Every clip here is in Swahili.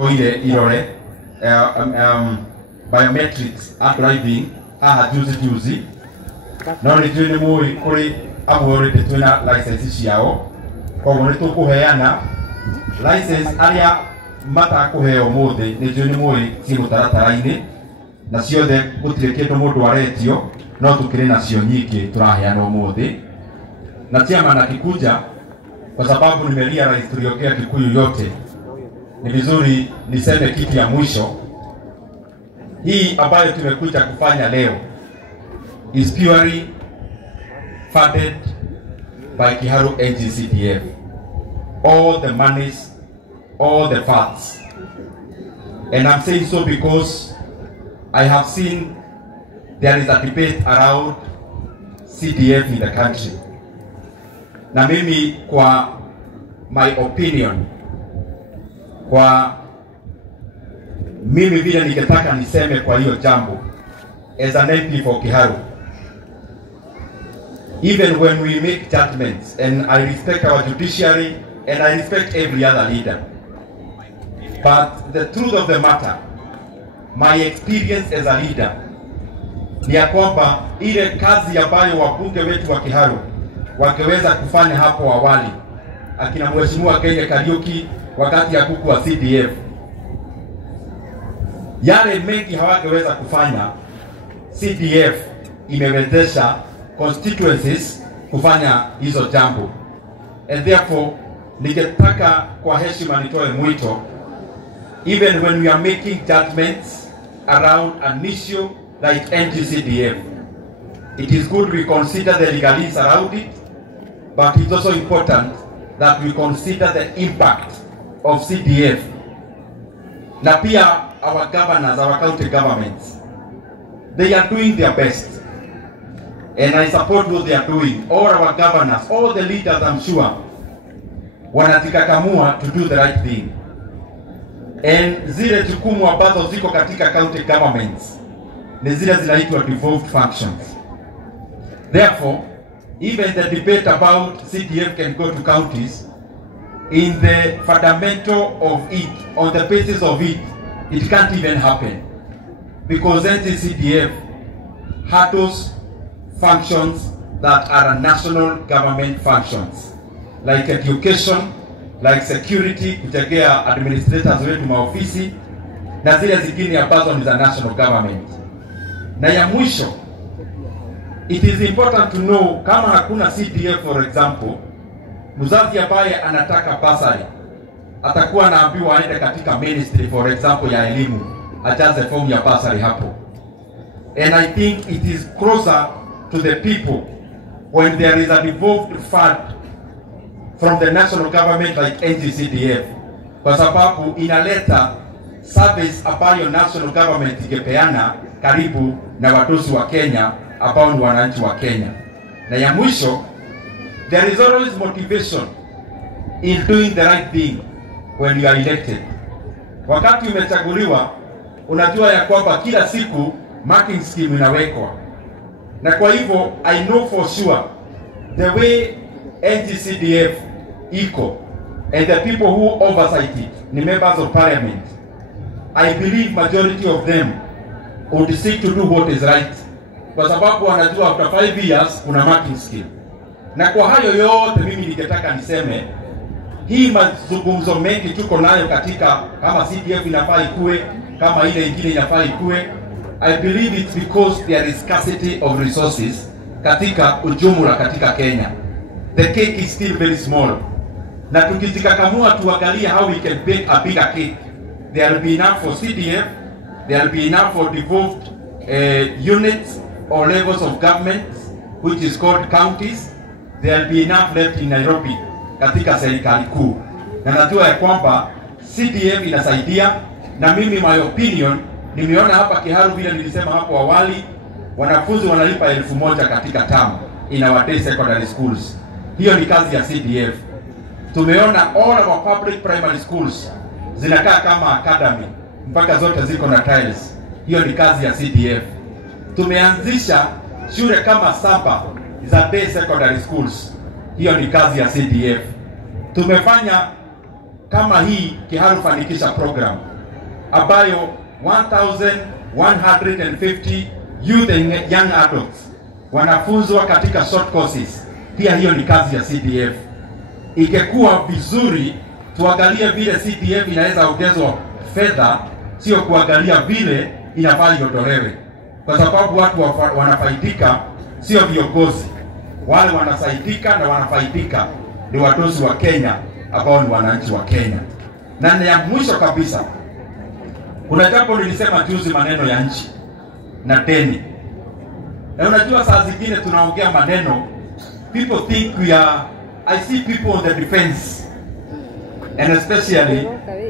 Oile irore biometrics driving juzi no ni tuni mui kuri amuri de tuna license ciao ko woni to kuheana license aria mata kuheo mothe ni tuni mui simu taratara-ini na ciothe gutire kindu mundu aretio no tukire nacio nyingi turaheana mothe na chama na kikuja kwa sababu nimerealize tuliongea Kikuyu yote. Ni vizuri niseme kitu ya mwisho. Hii ambayo tumekuja kufanya leo is purely funded by Kiharu NGCDF. All the monies, all the funds. And I'm saying so because I have seen there is a debate around CDF in the country. Na mimi kwa my opinion, kwa mimi vile ningetaka niseme kwa hiyo jambo as an MP for Kiharu, even when we make judgments, and I respect our judiciary and I respect every other leader, but the truth of the matter, my experience as a leader ni ya kwamba ile kazi ambayo wabunge wetu wa Kiharu wangeweza kufanya hapo awali, akina Mheshimiwa Kenya Kariuki wakati ya kuku wa CDF, yale mengi hawangeweza kufanya. CDF imewezesha constituencies kufanya hizo jambo, and therefore ningetaka kwa heshima nitoe mwito, even when we are making judgments around an issue like NGCDF, it is good we consider the legalese around it, but it's also important that we consider the impact of CDF. Na pia our governors, our county governments, they are doing their best, and I support what they are doing. All our governors, all the leaders, I'm sure, wanatikakamua to do the right thing. And zile jukumu ambazo ziko katika county governments ni zile zinaitwa devolved functions. Therefore, even the debate about CDF can go to counties, in the fundamental of it, on the basis of it, it can't even happen, because NGCDF handles functions that are national government functions, like education, like security, kutegea administrators wetu maofisi, na zile zingine ambazo ni za national government. Na ya mwisho, it is important to know, kama hakuna CDF for example, mzazi ambaye anataka basari atakuwa anaambiwa aende katika ministry for example ya elimu ajaze form ya basari hapo. And I think it is closer to the people when there is a devolved fund from the national government like NGCDF, kwa sababu inaleta service ambayo national government ingepeana karibu na watosi wa Kenya ambao ni wananchi wa Kenya. Na ya mwisho, there is always motivation in doing the right thing when you are elected. Wakati umechaguliwa, unajua ya kwamba kila siku marking scheme inawekwa. Na kwa hivyo, I know for sure the way NGCDF iko and the people who oversight it, the members of parliament, I believe majority of them would seek to do what is right. Kwa sababu wanajua after 5 years kuna marking scheme. Na kwa hayo yote mimi ningetaka niseme, hii mazungumzo mengi tuko nayo katika kama CDF inafaa ikue, kama ile ingine inafaa ikue, I believe it's because there is scarcity of resources katika ujumla katika Kenya. The cake is still very small. Na tukitikakamua tuangalie how we can bake a bigger cake. There will be enough for CDF, there will be enough for devolved units or levels of government, which is called counties. There will be enough left in Nairobi katika serikali kuu. Na najua ya kwamba CDF inasaidia, na mimi my opinion, nimeona hapa Kiharu vile nilisema hapo awali, wanafunzi wanalipa 1,000 katika term in our day secondary schools. Hiyo ni kazi ya CDF. Tumeona all our public primary schools zinakaa kama academy, mpaka zote ziko na tiles. Hiyo ni kazi ya CDF. Tumeanzisha shule kama 7 za day secondary schools. Hiyo ni kazi ya CDF. Tumefanya kama hii Kiharu Fanikisha program ambayo 1150 youth and young adults wanafunzwa katika short courses. Pia hiyo ni kazi ya CDF. Ingekuwa vizuri tuangalie vile CDF inaweza ongezwa fedha, sio kuangalia vile inafaa iondolewe, kwa sababu watu wanafaidika sio viongozi. Wale wanasaidika na wanafaidika ni watozi wa Kenya ambao ni wananchi wa Kenya. Na ya mwisho kabisa, kuna jambo nilisema juzi, maneno ya nchi na deni. Na unajua saa zingine tunaongea maneno, people think we are, I see people on the defense and especially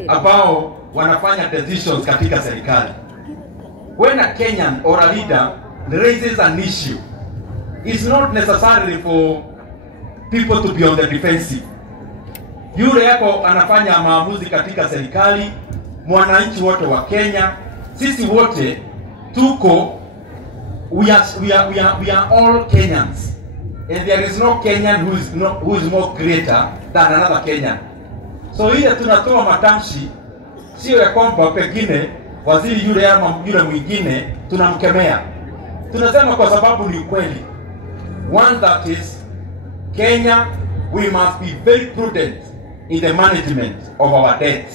ambao wanafanya decisions katika serikali. When a Kenyan or a leader raises an issue, it's not necessarily for people to be on the defensive. Yule yako anafanya maamuzi katika serikali, mwananchi wote wa Kenya, sisi wote tuko, we are all Kenyans, and there is no Kenyan who is more greater than another Kenyan. So ile tunatoa matamshi sio ya kwamba pengine waziri yule ama yule mwingine tunamkemea. Tunasema kwa sababu ni kweli. One, that is Kenya, we must be very prudent in the management of our debt.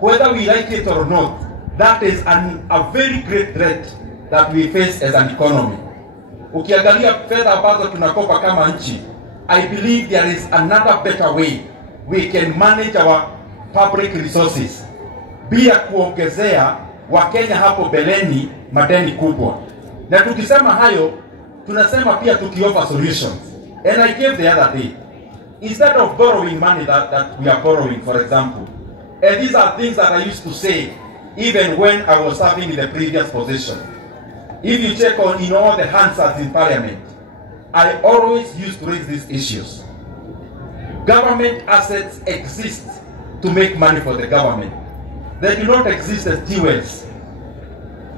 Whether we like it or not, that is a very great threat that we face as an economy. Ukiangalia fedha ambazo tunakopa kama nchi, I believe there is another better way we can manage our public resources bila kuongezea Wakenya hapo beleni madeni kubwa. Na tukisema hayo, tunasema pia tukioffer solutions. And I gave the other day, instead of borrowing money that we are borrowing, for example, and these are things that I used to say even when I was serving in the previous position. If you check on in all the Hansards in Parliament, I always used to raise these issues. Government assets exist to make money for the government. They do not exist as jewels.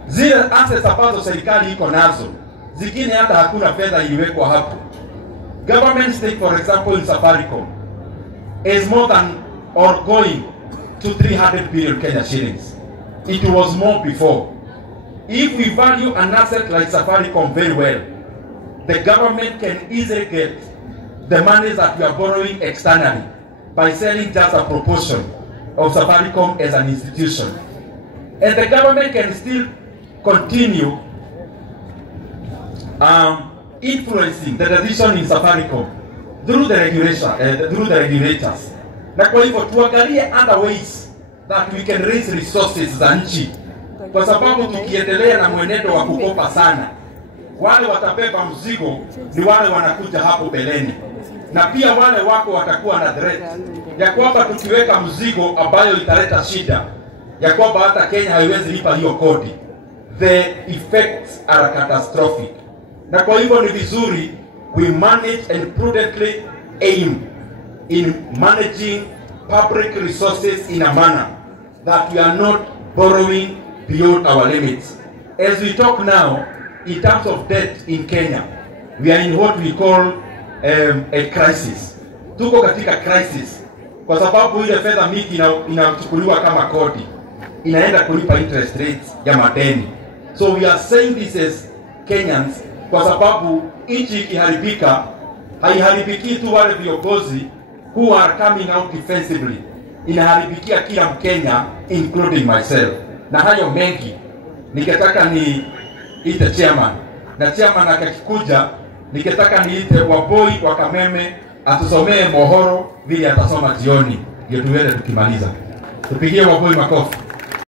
Zile assets ambazo serikali iko nazo, zingine hata hakuna fedha iliwekwa hapo. Government stake, for example, in Safaricom is more than or going to 300 billion Kenya shillings. It was more before. If we value an asset like Safaricom very well, the government can easily get the money that we are borrowing externally by selling just a proportion of Safaricom as an institution. And the government can still continue influencing the decision in Safaricom through the regulators. Na kwa hivyo tuangalie other ways that we can raise resources za nchi, kwa sababu tukiendelea na mwenendo wa kukopa sana, wale watabeba mzigo ni wale wanakuja hapo beleni, na pia wale wako watakuwa na threat ya kwamba tukiweka mzigo ambayo italeta shida ya kwamba hata Kenya haiwezi lipa hiyo kodi, the effects are catastrophic. Na kwa hivyo ni vizuri we manage and prudently aim in managing public resources in a manner that we are not borrowing beyond our limits. As we talk now, in terms of debt in Kenya, we are in what we call a crisis. Tuko katika crisis kwa sababu ile fedha mingi inachukuliwa kama kodi, inaenda kulipa interest rates ya madeni. So we are saying this as Kenyans kwa sababu nchi ikiharibika, haiharibiki tu wale viongozi who are coming out defensively, inaharibikia kila Mkenya including myself. Na hayo mengi nikitaka ni ite chairman, na chairman akikuja nikitaka niite Waboi wa Kameme atusomee Mohoro vile atasoma jioni, ndio tuende tukimaliza. Tupigie Waboi makofi.